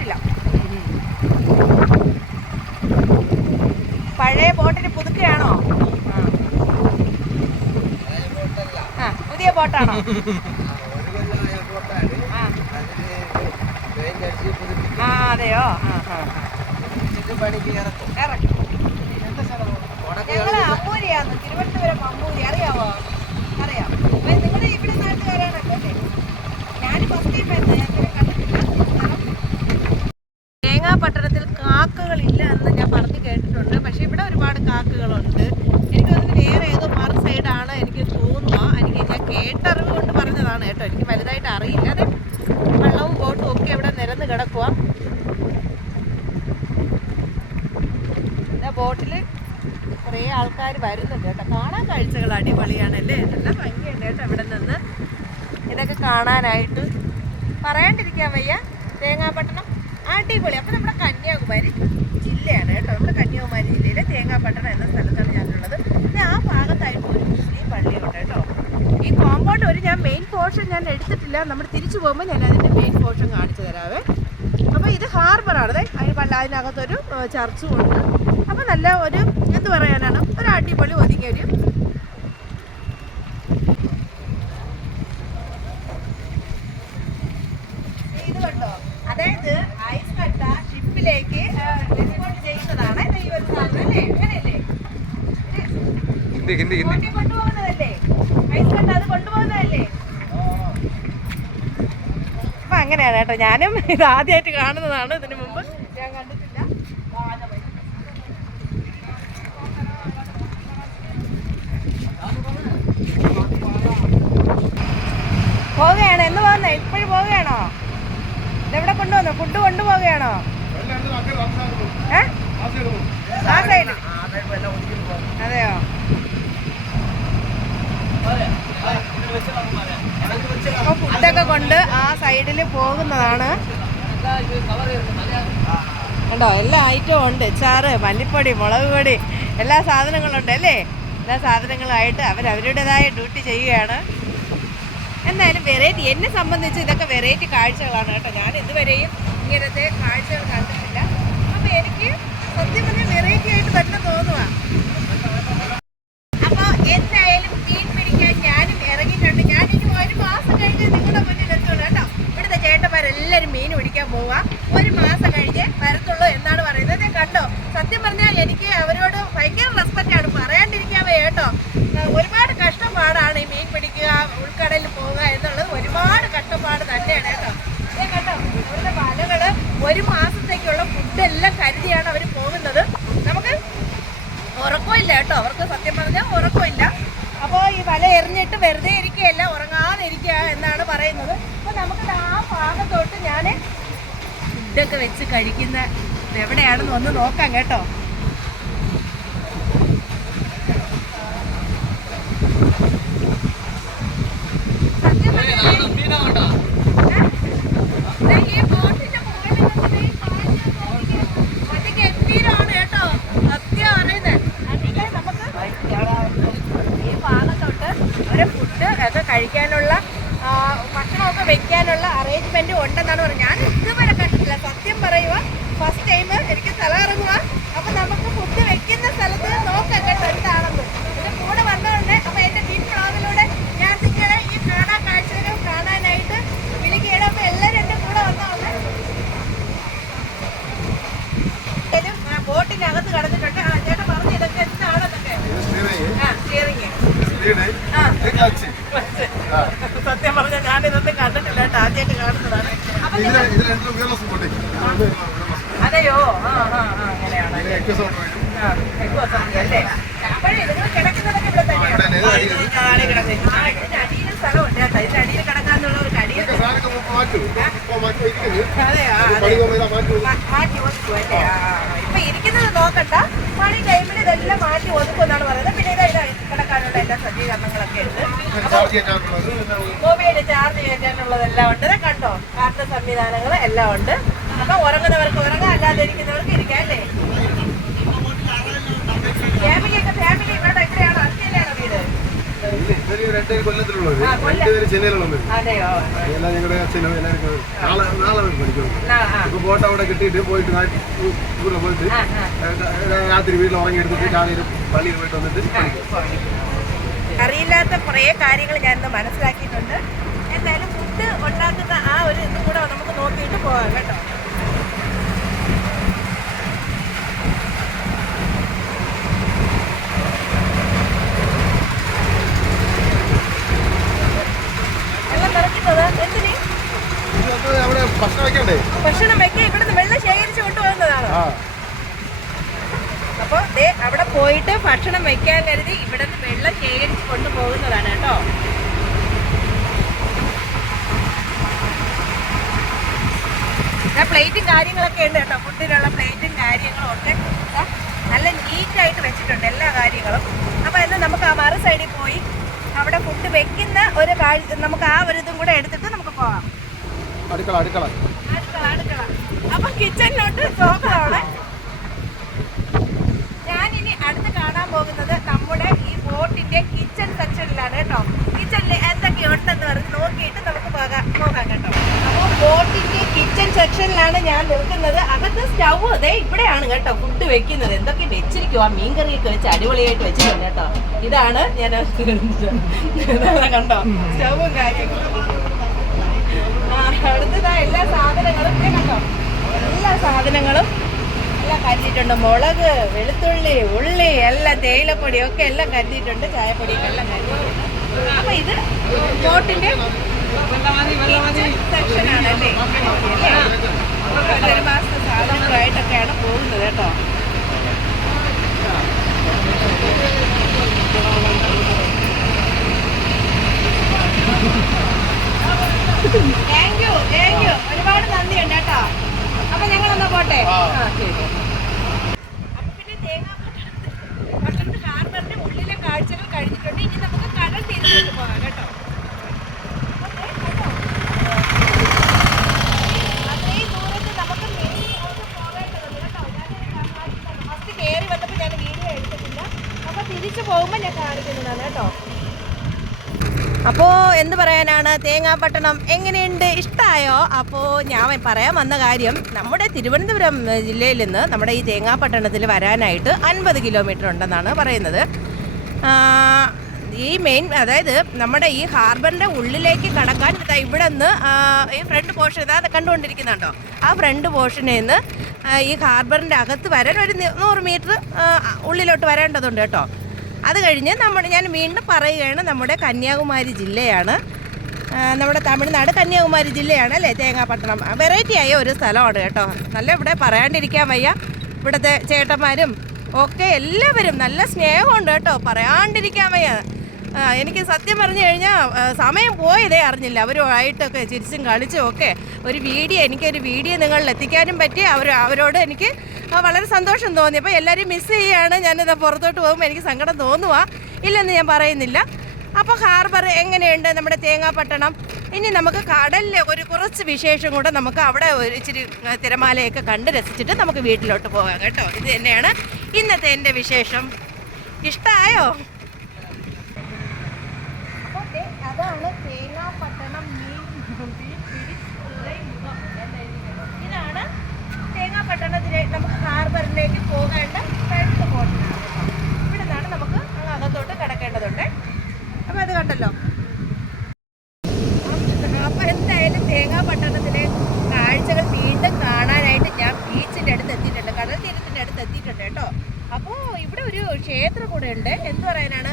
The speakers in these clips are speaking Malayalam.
കണ്ടിട്ടില്ല പഴയ ബോട്ടിന് പുതുക്കുകയാണോ ആ. പുതിയ ബോട്ടാണോ? ആ. അതെയോ. ഇറക്കി ഞങ്ങൾ അമ്പൂരിയാന്ന് തിരുവനന്തപുരം അമ്പൂരി അറിയാവോ അറിയാം അപ്പൊ നിങ്ങളുടെ ഇവിടെ നാട്ടുകാരാണല്ലോ അല്ലേ ഞാൻ ഫസ്റ്റ് ടൈം ആയിരുന്നു ഞാൻ ഇതുവരെ കണ്ടിട്ടില്ല സ്ഥലം തേങ്ങാപട്ടണത്തിൽ കാക്കകളില്ല എന്ന് ഞാൻ പറഞ്ഞു കേട്ടിട്ടുണ്ട് പക്ഷെ ഇവിടെ ഒരുപാട് കാക്കകളുണ്ട് എനിക്ക് തോന്നുന്നു വേറെ ഏതോ മറു സൈഡാണ് എനിക്ക് തോന്നുക എനിക്ക് ഞാൻ കേട്ടറിവ് കൊണ്ട് പറഞ്ഞതാണ് കേട്ടോ എനിക്ക് വലുതായിട്ട് അറിയില്ല അതെ വെള്ളവും ബോട്ടും ഒക്കെ ഇവിടെ പിന്നെ കിടക്കുക ബോട്ടിൽ കുറേ ആൾക്കാർ വരുന്നുണ്ട് കേട്ടോ. കാണാൻ കാഴ്ചകൾ അടിപൊളിയാണല്ലേ? നല്ല ഭംഗിയുണ്ട് കേട്ടോ ഇവിടെ നിന്ന്. ഇതൊക്കെ കാണാനായിട്ട്. പറയാണ്ടിരിക്കാൻ വയ്യ. തേങ്ങാപട്ടണം അടിപൊളി. അപ്പം നമ്മുടെ കന്യാകുമാരി ജില്ലയാണ് കേട്ടോ. നമ്മുടെ കന്യാകുമാരി ജില്ലയിലെ തേങ്ങാപട്ടണം എന്ന സ്ഥലത്താണ് ഞാനുള്ളത്. പിന്നെ ആ ഭാഗത്തായിട്ട് ഒരു മുസ്ലിം പള്ളിയുണ്ട് കേട്ടോ. ഈ കോമ്പൗണ്ട് ഒരു ഞാൻ മെയിൻ പോർഷൻ ഞാൻ എടുത്തിട്ടില്ല. നമ്മൾ തിരിച്ചു പോകുമ്പോൾ ഞാൻ അതിന്റെ മെയിൻ പോർഷൻ കാണിച്ചു തരാവേ. അപ്പോൾ ഇത് ഹാർബറാണ്. അതിന് പല അതിനകത്തൊരു ചർച്ചും ഉണ്ട് അപ്പോൾ നല്ല ഒരു എന്ത് പറയാനാണ്? ഒരു അടിപൊളി ഒതുങ്ങിയ ഒരു ഇത് കണ്ടോ? അതായത് ഐസ് കട്ട ഷിപ്പിലേക്ക് എക്സ്പോർട്ട് ചെയ്യുന്നതാണ് ഇത് ഈ ഒരു സാധനം അല്ലേ? അങ്ങനെയല്ലേ? ഹിന്ദി ഹിന്ദി ഹിന്ദി. കൊണ്ടുപോകുന്നതല്ലേ? ഐസ് കട്ട അത് കൊണ്ടുപോകുന്നതല്ലേ അപ്പൊ അങ്ങനെയാണ് കേട്ടോ ഞാനും ഇത് ആദ്യമായിട്ട് കാണുന്നതാണ് ഇതിനു മുമ്പ് ഞാൻ കണ്ടിട്ടില്ല പോവുകയാണ് എന്ന് പോകുന്നേ ഇപ്പോഴും പോവുകയാണോ ഇതെവിടെ കൊണ്ടുവന്നു ഫുഡ് കൊണ്ടുപോവുകയാണോ ആ സൈഡ് അതെയോ ഫുഡൊക്കെ കൊണ്ട് ആ സൈഡിൽ പോകുന്നതാണ്. കണ്ടോ എല്ലാ ഐറ്റവും ഉണ്ട്. ചാറ് മല്ലിപ്പൊടി മുളക് പൊടി എല്ലാ സാധനങ്ങളുണ്ട് അല്ലേ? എല്ലാ സാധനങ്ങളായിട്ട് അവർ അവരുടേതായ ഡ്യൂട്ടി ചെയ്യുകയാണ്. എന്തായാലും വെറൈറ്റി എന്നെ സംബന്ധിച്ച് ഇതൊക്കെ വെറൈറ്റി കാഴ്ചകളാണ് കേട്ടോ. ഞാൻ ഇതുവരെയും ഇങ്ങനത്തെ കാഴ്ചകൾ കണ്ടിട്ടില്ല അപ്പോൾ എനിക്ക് സത്യം പറഞ്ഞാൽ വെറൈറ്റി ആയിട്ട് തന്നെ തോന്നുക അപ്പോൾ എന്തായാലും മീൻ പിടിക്കാൻ ഞാനും ഇറങ്ങിയിട്ടുണ്ട് ഞാൻ ഇനി ഒരു മാസം കഴിഞ്ഞ് നിങ്ങളുടെ മുന്നിൽ എത്തുള്ളൂ കേട്ടോ ഇവിടുത്തെ ചേട്ടന്മാരെല്ലാവരും മീൻ പിടിക്കാൻ പോവാ ഒരു മാസം കഴിഞ്ഞ് വരത്തുള്ളൂ എന്നാണ് പറയുന്നത് ഞാൻ കണ്ടോ സത്യം പറഞ്ഞാൽ എനിക്ക് അവരോട് ഭയങ്കര റെസ്പെക്റ്റ് ആണ് പറയാണ്ടിരിക്കാവേ കേട്ടോ ആ, ഒരുപാട് കഷ്ടപ്പാടാണ് ഈ മീൻ പിടിക്കുക ഉൾക്കടലിൽ പോവുക എന്നുള്ളത് ഒരുപാട് കഷ്ടപ്പാട് തന്നെയാണ് കേട്ടോ. ദേ കണ്ടോ? അവരുടെ വലകൾ ഒരു മാസത്തേക്കുള്ള ഫുഡെല്ലാം കരുതിയാണ് അവർ പോകുന്നത്. നമുക്ക് ഉറക്കമില്ല കേട്ടോ. അവർക്ക് സത്യം പറഞ്ഞാൽ ഉറക്കമില്ല. അപ്പോൾ ഈ വല എറിഞ്ഞിട്ട് വെറുതെ ഇരിക്കുകയല്ല ഉറങ്ങാതെ ഇരിക്കുക എന്നാണ് പറയുന്നത്. അപ്പോൾ നമുക്ക് ആ ഭാഗത്തോട്ട് ഞാൻ ഫുഡൊക്കെ വെച്ച് കഴിക്കുന്ന എവിടെയാണെന്ന് ഒന്ന് നോക്കാം കേട്ടോ സത്യം പറഞ്ഞാൽ ദേ ഈ ബോട്ടിന്റെ മുകളിൽ നിന്ന് ഈ കാഴ്ച നോക്കിക്കേ. മറ്റേ ഗംഭീരമാണ് കേട്ടോ. സത്യം പറയുന്നത്. അതിലെ നമുക്ക് ഈ ഭാഗത്തോട്ട് ഒരു ഫുഡ് ഒക്കെ കഴിക്കാനുള്ള ഭക്ഷണമൊക്കെ വെക്കാനുള്ള അറേഞ്ച്മെന്റ് ഉണ്ടെന്നാണ് പറഞ്ഞത് ഞാൻ ഇതുവരെ കണ്ടിട്ടില്ല സത്യം പറയുക ഫസ്റ്റ് ടൈം എനിക്ക് സ്ഥലം ഇറങ്ങുക അപ്പൊ നമുക്ക് ഫുഡ് വെക്കുന്ന സ്ഥലത്ത് നോക്കാം കേട്ടോ എന്താണെന്ന് എന്റെ കൂടെ വന്നതുകൊണ്ട് അപ്പൊ എന്റെ വീട്ട് വ്ളോഗിലൂടെ ഞാൻ നിങ്ങളെ ഈ കാണാൻ കാഴ്ചകൾ കാണാനായിട്ട് വിളിക്കുകയാണ് അപ്പൊ എല്ലാവരും എന്റെ കൂടെ വന്നോളെ ബോട്ടിനകത്ത് കടന്നിട്ടുണ്ട് ആ ചേട്ടൻ പറഞ്ഞു ഇതൊക്കെ എന്താണെന്നൊക്കെ ആ സ്റ്റിയറിങ് ആ സത്യം പറഞ്ഞാൽ ഞാൻ ഇതൊന്നും കണ്ടിട്ടില്ല കേട്ടോ ആദ്യമായിട്ട് കാണുന്നതാണ് അപ്പൊ നിങ്ങൾ അതെയോ ആ ആ ആ അങ്ങനെയാണ് ആ എക്കോ സമയം അല്ലേ അപ്പോഴേ നിങ്ങൾ കിടക്കുന്നതൊക്കെ ഇത് അടിയിൽ. താഴെ കിടന്ന്. ആ, ഇതിന്റെ അടിയിൽ സ്ഥലമുണ്ട് കേട്ടോ. ഇതിന്റെ അടിയിൽ കിടക്കാന്നുള്ള ഒരു കടിയിൽ സാധനമൊക്കെ നമുക്ക് മാറ്റും ഇപ്പൊ മാറ്റി ഇരിക്കുന്നത് അതെയോ ആ, അതെ. പണി പോകുമ്പോൾ ഇതാ മാറ്റി കൊടുക്കും. മാ- മാറ്റി ഒതുക്കും അല്ലേ? ആ, ആ. ഇപ്പൊ നോക്കണ്ട പണി ടൈമിൽ മാറ്റി പറയുന്നത് പിന്നെ ഇതാ എല്ലാ ഉണ്ട് ചാർജ് ഉണ്ട് കണ്ടോ കാർട്ട് സംവിധാനങ്ങൾ എല്ലാം ഉണ്ട് അപ്പൊ ഉറങ്ങുന്നവർക്ക് ഉറങ്ങാം അല്ലാതെ ഇരിക്കുന്നവർക്ക് ഇരിക്കാം അല്ലേ? രണ്ടേ കൊല്ലത്തിലുള്ളത് ആ, കൊല്ലം. രണ്ടുപേര് ചെന്നൈയിലുള്ളത് അതെയോ? എല്ലാം ഞങ്ങളുടെ അച്ഛനും എല്ലാവർക്കും നാളെ നാളെ വരും പഠിക്കുന്നത് ആ, ആ. ഇപ്പൊ ബോട്ട് അവിടെ കിട്ടിയിട്ട് പോയിട്ട് പോയിട്ട്. രാത്രി വീട്ടിൽ ഉറങ്ങി എടുത്തിട്ട് പള്ളിയിൽ പോയിട്ട് വന്നിട്ട് പഠിക്കും. അറിയില്ലാത്ത കുറേ കാര്യങ്ങൾ ഞാൻ ഇന്ന് മനസ്സിലാക്കിയിട്ടുണ്ട്. എന്തായാലും ഫുഡ് ഉണ്ടാക്കുന്ന ആ ഒരു ഇതും കൂടെ നമുക്ക് നോക്കിയിട്ട് പോകാം കേട്ടോ വെള്ളം നിറയ്ക്കുന്നത് എന്തിന് ഇത് അവിടെ ഭക്ഷണം വെക്കണ്ടേ? ഭക്ഷണം വെക്കേ ഇവിടുന്ന് വെള്ളം ശേഖരിച്ചു കൊണ്ടുപോകുന്നതാണ്. അപ്പോൾ ദേ അവിടെ പോയിട്ട് ഭക്ഷണം വെക്കാൻ കരുതി ഇവിടുന്ന് വെള്ളം ശേഖരിച്ചു കൊണ്ടുപോകുന്നതാണ് കേട്ടോ. പ്ലേറ്റും കാര്യങ്ങളൊക്കെ ഉണ്ട് കേട്ടോ. ഫുഡിനുള്ള പ്ലേറ്റും കാര്യങ്ങളും ഒക്കെ നല്ല നീറ്റായിട്ട് വെച്ചിട്ടുണ്ട് എല്ലാ കാര്യങ്ങളും. അപ്പോൾ എന്നാൽ നമുക്ക് ആ മറു സൈഡിൽ പോയി. അവിടെ ഫുഡ് വെക്കുന്ന ഒരു കാഴ്ച നമുക്ക് ആ ഒരു ഇതും കൂടെ എടുത്തിട്ട് നമുക്ക് പോകാം. അടുക്കള അടുക്കള. അപ്പൊ കിച്ചണിലോട്ട് പോകണം ഞാനിനി അടുത്ത് കാണാൻ പോകുന്നത് നമ്മുടെ ഈ ബോട്ടിന്റെ കിച്ചൺ സെക്ഷനിലാണ് കേട്ടോ. കിച്ചണിൽ എന്തൊക്കെ ഉണ്ടെന്ന് പറഞ്ഞ് നോക്കിയിട്ട് നമുക്ക് പോകാം പോകാം കേട്ടോ. അപ്പോൾ ബോട്ടിന്റെ കിച്ചൺ സെക്ഷനിലാണ് ഞാൻ നിൽക്കുന്നത്. അകത്ത് സ്റ്റൗ അതെ ഇവിടെയാണ് കേട്ടോ ഫുഡ് വെക്കുന്നത്. എന്തൊക്കെ വെച്ചിരിക്കും ആ മീൻകറിയൊക്കെ വെച്ച് അടിപൊളിയായിട്ട് വെച്ചിട്ടുണ്ട് കേട്ടോ. ഇതാണ് ഞാൻ കണ്ടോ? സ്റ്റൗവും കാര്യങ്ങളും. ആ, എല്ലാ സാധനങ്ങളും ഇവിടെ കണ്ടോ? എല്ലാ സാധനങ്ങളും എല്ലാം കരുതിയിട്ടുണ്ട്. മുളക് വെളുത്തുള്ളി ഉള്ളി എല്ലാം തേയിലപ്പൊടി ഒക്കെ എല്ലാം കരുതിയിട്ടുണ്ട്. ചായപ്പൊടിയൊക്കെ എല്ലാം കരുതിയിട്ടുണ്ട്. അപ്പൊ ഇത് ബോട്ടിന്റെ സെക്ഷനാണ് അല്ലേ? ഒരു മാസത്തെ സാധനങ്ങളായിട്ടൊക്കെയാണ് പോകുന്നത് കേട്ടോ. പോട്ടെ? ആ. ശരി അപ്പൊ പിന്നെ തേങ്ങാപ്പട്ടണത്ത് പട്ടണത്ത് ഹാർബറിന്റെ ഉള്ളിലെ കാഴ്ചകൾ കഴിഞ്ഞിട്ടുണ്ട് ഇനി നമുക്ക് കടൽ തീരത്തോട്ട് പോകാം കേട്ടോ അപ്പൊ ദേ കണ്ടോ? അത്രയും ദൂരത്ത് നമുക്ക് മെയിൻ റോഡ് പോകേണ്ടതുണ്ട് കേട്ടോ. ഞാനത് കാണിച്ചുതരാം. ഫസ്റ്റ് കയറി വന്നപ്പോൾ ഞാൻ വീഡിയോ എടുത്തിട്ടില്ല അപ്പൊ തിരിച്ചു പോകുമ്പോൾ ഞാൻ കാണിക്കുന്നതാണ് കേട്ടോ അപ്പോൾ എന്ത് പറയാനാണ്? തേങ്ങാപ്പട്ടണം എങ്ങനെയുണ്ട്? ഇഷ്ടമായോ അപ്പോ ഞാൻ പറയാൻ വന്ന കാര്യം നമ്മുടെ തിരുവനന്തപുരം ജില്ലയിൽ നിന്ന് നമ്മുടെ ഈ തേങ്ങാപ്പട്ടണത്തിൽ വരാനായിട്ട് അൻപത് കിലോമീറ്റർ ഉണ്ടെന്നാണ് പറയുന്നത്. ഈ മെയിൻ അതായത് നമ്മുടെ ഈ ഹാർബറിന്റെ ഉള്ളിലേക്ക് കടക്കാൻ ഇവിടെ നിന്ന് ഈ ഫ്രണ്ട് പോർഷൻ ഇതാ കണ്ടുകൊണ്ടിരിക്കുന്നുണ്ടോ? ആ ഫ്രണ്ട് പോർഷനിൽ നിന്ന് ഈ ഹാർബറിന്റെ അകത്ത് വരാൻ ഒരു നൂറ് മീറ്റർ ഉള്ളിലോട്ട് വരേണ്ടതുണ്ട് കേട്ടോ. അത് കഴിഞ്ഞ് നമ്മൾ ഞാൻ വീണ്ടും പറയുകയാണ് നമ്മുടെ കന്യാകുമാരി ജില്ലയാണ്. നമ്മുടെ തമിഴ്നാട് കന്യാകുമാരി ജില്ലയാണ് അല്ലേ? തേങ്ങാപട്ടണം. വെറൈറ്റി ആയ ഒരു സ്ഥലമാണ് കേട്ടോ. നല്ല ഇവിടെ പറയാണ്ടിരിക്കാൻ വയ്യ. ഇവിടുത്തെ ചേട്ടന്മാരും ഒക്കെ എല്ലാവരും നല്ല സ്നേഹമുണ്ട് കേട്ടോ. പറയാണ്ടിരിക്കാൻ വയ്യ. എനിക്ക് സത്യം പറഞ്ഞു കഴിഞ്ഞാൽ സമയം പോയതേ അറിഞ്ഞില്ല. അവരുമായിട്ടൊക്കെ ചിരിച്ചും കളിച്ചും ഒക്കെ ഒരു വീഡിയോ എനിക്കൊരു വീഡിയോ നിങ്ങളിൽ എത്തിക്കാനും പറ്റി അവർ അവരോട് എനിക്ക് വളരെ സന്തോഷം തോന്നി. അപ്പോൾ എല്ലാവരും മിസ് ചെയ്യുകയാണ് ഞാനിത് പുറത്തോട്ട് പോകുമ്പോൾ എനിക്ക് സങ്കടം തോന്നുക ഇല്ലെന്ന് ഞാൻ പറയുന്നില്ല. അപ്പോൾ ഹാർബർ എങ്ങനെയുണ്ട് നമ്മുടെ തേങ്ങാപ്പട്ടണം ഇനി നമുക്ക് കടലിലെ ഒരു കുറച്ച് വിശേഷം കൂടെ നമുക്ക് അവിടെ ഒരു ഇച്ചിരി തിരമാലയൊക്കെ കണ്ട് രസിച്ചിട്ട് നമുക്ക് വീട്ടിലോട്ട് പോകാം കേട്ടോ. ഇത് തന്നെയാണ് ഇന്നത്തെ എന്റെ വിശേഷം. ഇഷ്ടമായോ അതാണ് തേങ്ങാപ്പട്ടണം മീൻ. ഇതാണ് തേങ്ങാപ്പട്ടണത്തിലെ നമുക്ക് ഹാർബറിലേക്ക് പോകേണ്ട ഫ്രണ്ട് ബോട്ടിലാണ് ഇവിടെ നിന്നാണ് നമുക്ക് അകത്തോട്ട് കിടക്കേണ്ടതുണ്ട്. അപ്പോൾ അത് കണ്ടല്ലോ. അപ്പോൾ എന്തായാലും തേങ്ങാപ്പട്ടണത്തിലെ കാഴ്ചകൾ വീണ്ടും കാണാനായിട്ട് ഞാൻ ബീച്ചിന്റെ അടുത്ത് എത്തിയിട്ടുണ്ട്. കടൽ തീരത്തിന്റെ അടുത്ത് എത്തിയിട്ടുണ്ട് കേട്ടോ. അപ്പോൾ ഇവിടെ ഒരു ക്ഷേത്രം കൂടെ ഉണ്ട്. എന്ത് പറയാനാണ്?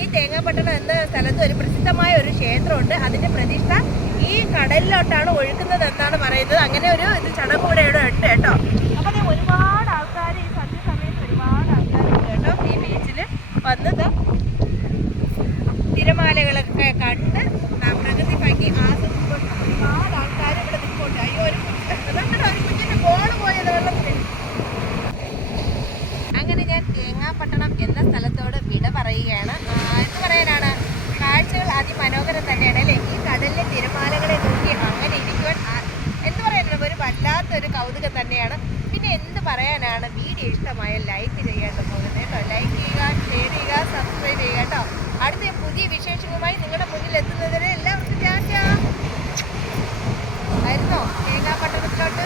ഈ തേങ്ങാപട്ടണം എന്ന സ്ഥലത്ത് ഒരു പ്രസിദ്ധമായ ഒരു ക്ഷേത്രമുണ്ട്. അതിന്റെ പ്രതിഷ്ഠ ഈ കടലിലോട്ടാണ് ഒഴുക്കുന്നത്. ഇതൊക്കെ തന്നെയാണ്. പിന്നെ എന്ത് പറയാനാണ് വീഡിയോ ഇഷ്ടമായ ലൈക്ക് ചെയ്യാൻ പോകുന്നത് കേട്ടോ. ലൈക്ക് ചെയ്യുക ഷെയർ ചെയ്യുക സബ്സ്ക്രൈബ് ചെയ്യുക കേട്ടോ. അടുത്ത പുതിയ വിശേഷങ്ങളുമായി നിങ്ങളുടെ മുന്നിൽ എത്തുന്നതിന് എല്ലാവർക്കും ആയിരുന്നോ? തേങ്ങാ പട്ടണത്തിലോട്ട്